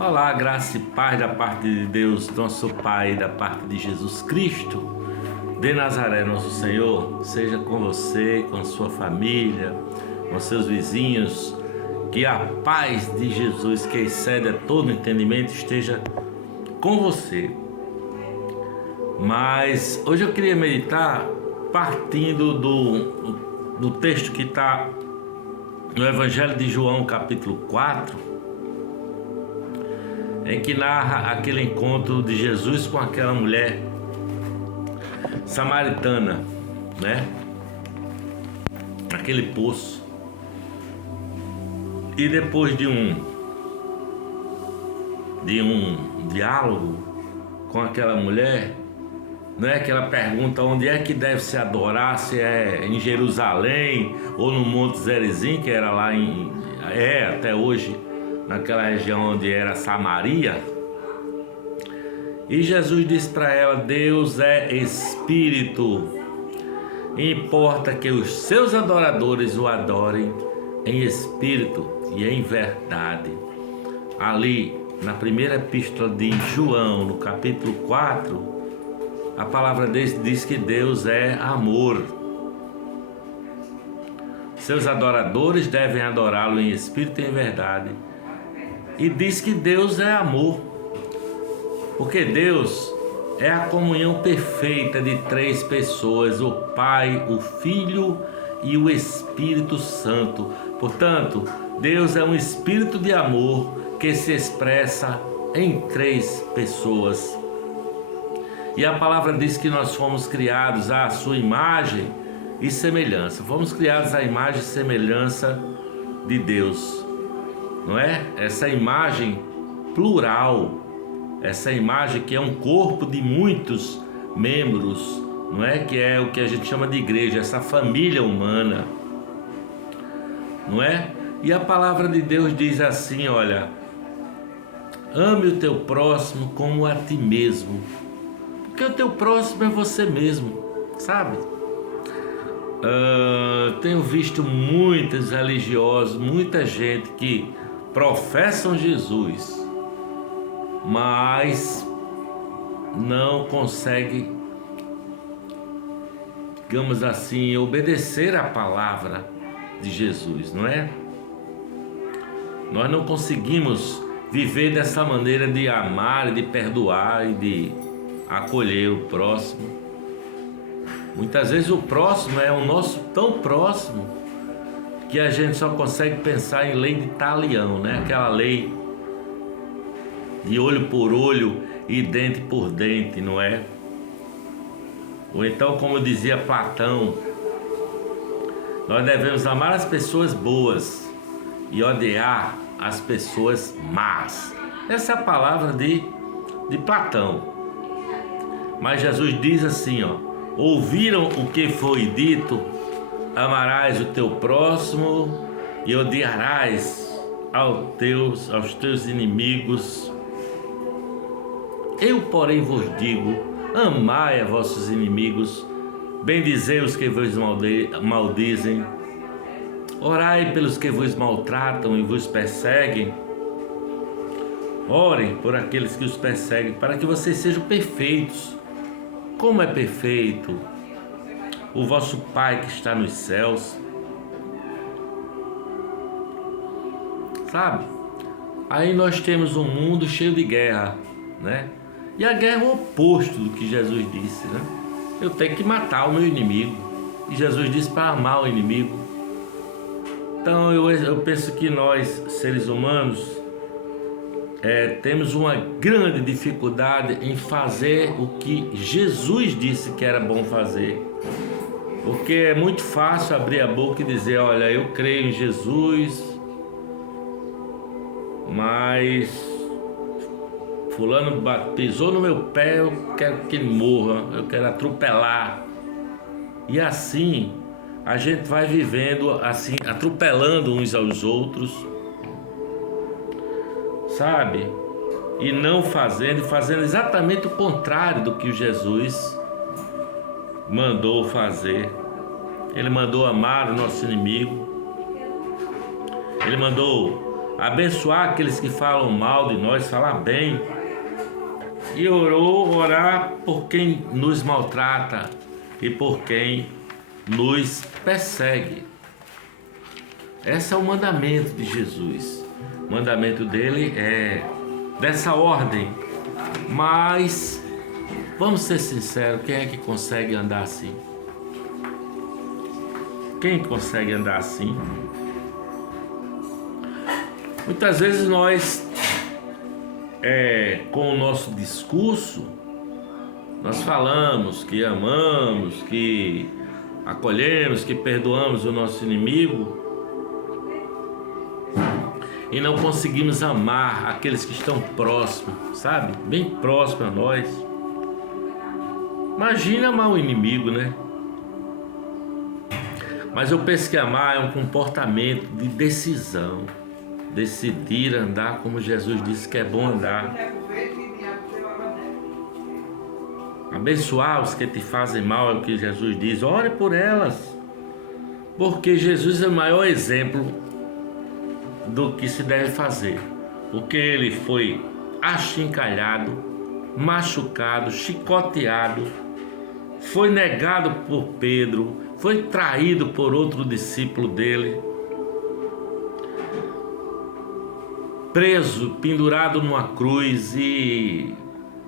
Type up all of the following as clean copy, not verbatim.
Olá, graça e paz da parte de Deus, nosso Pai, da parte de Jesus Cristo de Nazaré, nosso Senhor, seja com você, com sua família, com seus vizinhos, que a paz de Jesus, que excede a todo entendimento, esteja com você. Mas hoje eu queria meditar partindo do texto que está no Evangelho de João, capítulo 4, em que narra aquele encontro de Jesus com aquela mulher samaritana, né? Aquele poço. E depois de um diálogo com aquela mulher, né, que ela pergunta onde é que deve se adorar, se é em Jerusalém ou no Monte Gerizim, que era lá até hoje, naquela região onde era Samaria. E Jesus disse para ela: Deus é Espírito, importa que os seus adoradores o adorem em espírito e em verdade. Ali na primeira epístola de João, no capítulo 4, a palavra diz que Deus é amor. Seus adoradores devem adorá-lo em espírito e em verdade. E diz que Deus é amor, porque Deus é a comunhão perfeita de três pessoas: o Pai, o Filho e o Espírito Santo. Portanto, Deus é um espírito de amor que se expressa em três pessoas. E a palavra diz que nós fomos criados à sua imagem e semelhança. Fomos criados à imagem e semelhança de Deus, não é? Essa imagem plural, essa imagem que é um corpo de muitos membros, não é? Que é o que a gente chama de igreja, essa família humana, não é? E a palavra de Deus diz assim, olha: ame o teu próximo como a ti mesmo. Porque o teu próximo é você mesmo, sabe? Tenho visto muitos religiosos, muita gente que professam Jesus, mas não consegue, digamos assim, obedecer à palavra de Jesus, não é? Nós não conseguimos viver dessa maneira de amar, de perdoar e de acolher o próximo. Muitas vezes o próximo é o nosso tão próximo que a gente só consegue pensar em lei de talião, né? Aquela lei de olho por olho e dente por dente, não é? Ou então, como dizia Platão, nós devemos amar as pessoas boas e odiar as pessoas más. Essa é a palavra de Platão. Mas Jesus diz assim, ó: ouviram o que foi dito, amarás o teu próximo e odiarás aos teus inimigos. Eu, porém, vos digo: amai a vossos inimigos, bendizei os que vos maldizem, orai pelos que vos maltratam e vos perseguem. Orem por aqueles que os perseguem, para que vocês sejam perfeitos, como é perfeito o vosso Pai que está nos céus. Sabe? Aí nós temos um mundo cheio de guerra, né? E a guerra é o oposto do que Jesus disse, né? Eu tenho que matar o meu inimigo. E Jesus disse para amar o inimigo. Então eu penso que nós, seres humanos, temos uma grande dificuldade em fazer o que Jesus disse que era bom fazer. Porque é muito fácil abrir a boca e dizer: olha, eu creio em Jesus, mas fulano pisou no meu pé, eu quero que ele morra, eu quero atropelar. E assim a gente vai vivendo assim, atropelando uns aos outros, sabe? E não fazendo exatamente o contrário do que Jesus mandou fazer. Ele mandou amar o nosso inimigo, ele mandou abençoar aqueles que falam mal de nós, falar bem. E orar por quem nos maltrata e por quem nos persegue. Esse é o mandamento de Jesus. O mandamento dele é dessa ordem. Mas, vamos ser sinceros, quem é que consegue andar assim? Quem consegue andar assim? Muitas vezes nós, com o nosso discurso, nós falamos que amamos, que acolhemos, que perdoamos o nosso inimigo e não conseguimos amar aqueles que estão próximos, sabe? Bem próximos a nós. Imagina amar o inimigo, né? Mas eu penso que amar é um comportamento de decisão. Decidir andar como Jesus disse que é bom andar. Abençoar os que te fazem mal é o que Jesus diz. Ore por elas. Porque Jesus é o maior exemplo do que se deve fazer. Porque ele foi achincalhado, machucado, chicoteado, foi negado por Pedro, foi traído por outro discípulo dele, preso, pendurado numa cruz e,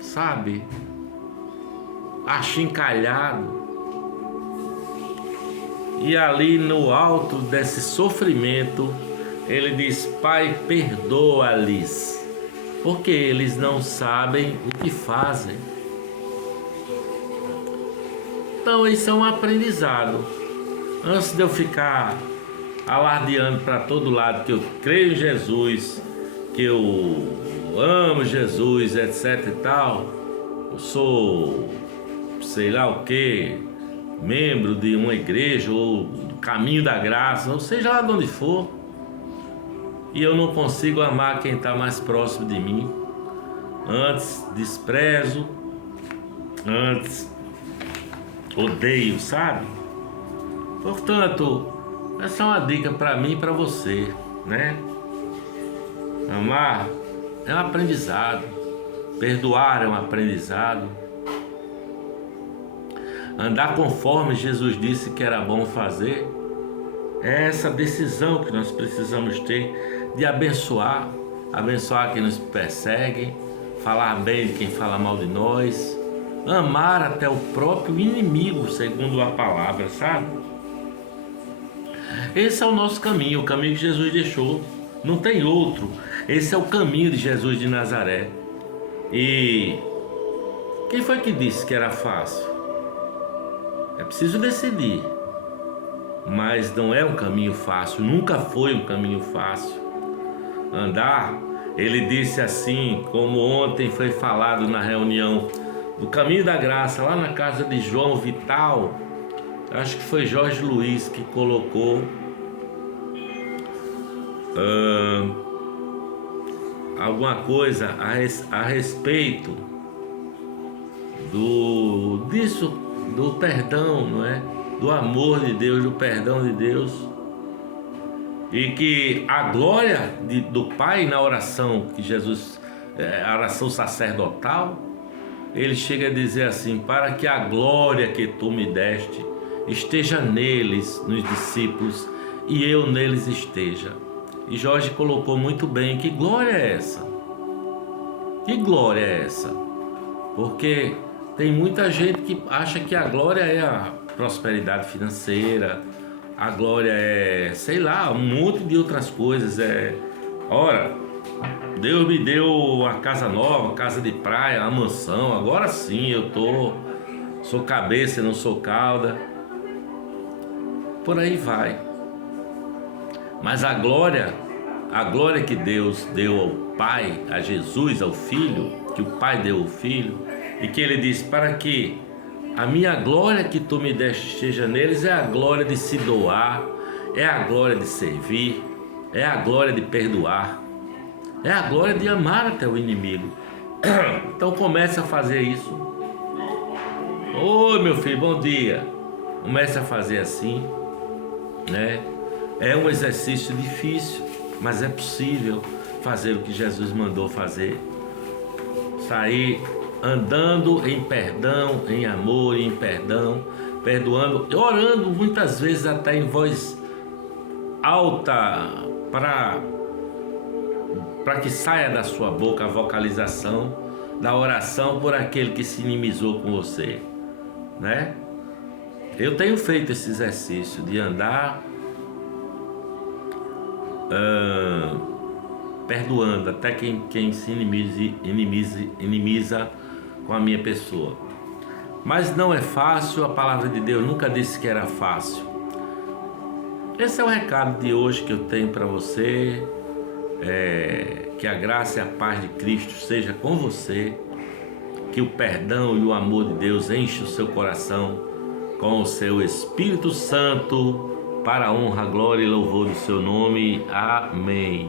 sabe, achincalhado. E ali no alto desse sofrimento, ele diz: Pai, perdoa-lhes, porque eles não sabem o que fazem. Então isso é um aprendizado. Antes de eu ficar alardeando para todo lado que eu creio em Jesus, que eu amo Jesus, etc e tal, eu sou, sei lá o que, membro de uma igreja ou do caminho da graça, ou seja lá de onde for, e eu não consigo amar quem está mais próximo de mim. Antes desprezo, antes odeio, sabe? Portanto, essa é uma dica para mim e para você, né? Amar é um aprendizado, perdoar é um aprendizado, andar conforme Jesus disse que era bom fazer é essa decisão que nós precisamos ter de abençoar quem nos persegue, falar bem de quem fala mal de nós, amar até o próprio inimigo, segundo a palavra, sabe? Esse é o nosso caminho, o caminho que Jesus deixou, não tem outro. Esse é o caminho de Jesus de Nazaré. E quem foi que disse que era fácil? É preciso decidir. Mas não é um caminho fácil, nunca foi um caminho fácil. Andar, ele disse assim, como ontem foi falado na reunião do Caminho da Graça, lá na casa de João Vital, acho que foi Jorge Luiz que colocou alguma coisa a respeito do perdão, não é? Do amor de Deus, do perdão de Deus, e que a glória do Pai na oração que Jesus, a oração sacerdotal, ele chega a dizer assim: para que a glória que tu me deste esteja neles, nos discípulos, e eu neles esteja. E Jorge colocou muito bem: que glória é essa? Que glória é essa? Porque tem muita gente que acha que a glória é a prosperidade financeira, a glória é, sei lá, um monte de outras coisas. Ora, Deus me deu uma casa nova, casa de praia, uma mansão, agora sim eu sou cabeça e não sou cauda. Por aí vai. Mas a glória que Deus deu ao Pai, a Jesus, ao Filho, que o Pai deu ao Filho, e que ele diz: para que a minha glória que tu me deste esteja neles, é a glória de se doar, é a glória de servir, é a glória de perdoar, é a glória de amar até o inimigo. Então comece a fazer isso. Oi, meu filho, bom dia. Comece a fazer assim, né? É um exercício difícil, mas é possível fazer o que Jesus mandou fazer. Sair andando em perdão, em amor e em perdão, perdoando, orando muitas vezes até em voz alta para que saia da sua boca a vocalização da oração por aquele que se inimizou com você, né? Eu tenho feito esse exercício de andar perdoando até quem se inimiza com a minha pessoa. Mas não é fácil, a palavra de Deus nunca disse que era fácil. Esse é o recado de hoje que eu tenho para você. Que a graça e a paz de Cristo seja com você, que o perdão e o amor de Deus enche o seu coração com o seu Espírito Santo, para a honra, glória e louvor do seu nome. Amém.